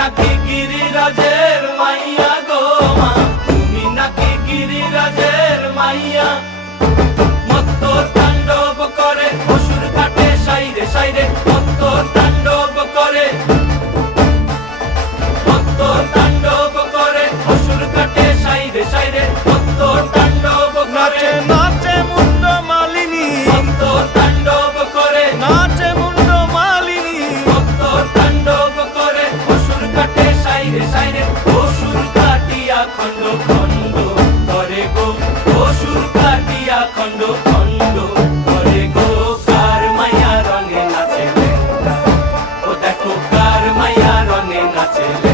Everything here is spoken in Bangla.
নাকি গিরিরাজের মাইয়া গো মা, তুমি নাকি গিরিরাজের মাইয়া। মত্ত তাণ্ডব করে অসুর কাটে সাইরে সাইরে, মত্ত তাণ্ডব করে, মত্ত তাণ্ডব করে অসুর কাটে সাইরে সাইরে, মত্ত তাণ্ডব করে। নাচে মুন্ড মালিনী, মত্ত তাণ্ডব করে, নাচে মুন্ড মালিনী, মত্ত তাণ্ডব করে অসুর কাটে সাইরে সাইরে, অসুর কাটিয়া খণ্ড খণ্ড করে গো, অসুর কাটিয়া খণ্ড খণ্ড করে গো। কার মায়া রঙে নাচে লেঙ্গা, ও দেখো কার মায়া রঙে নাচে লেঙ্গা।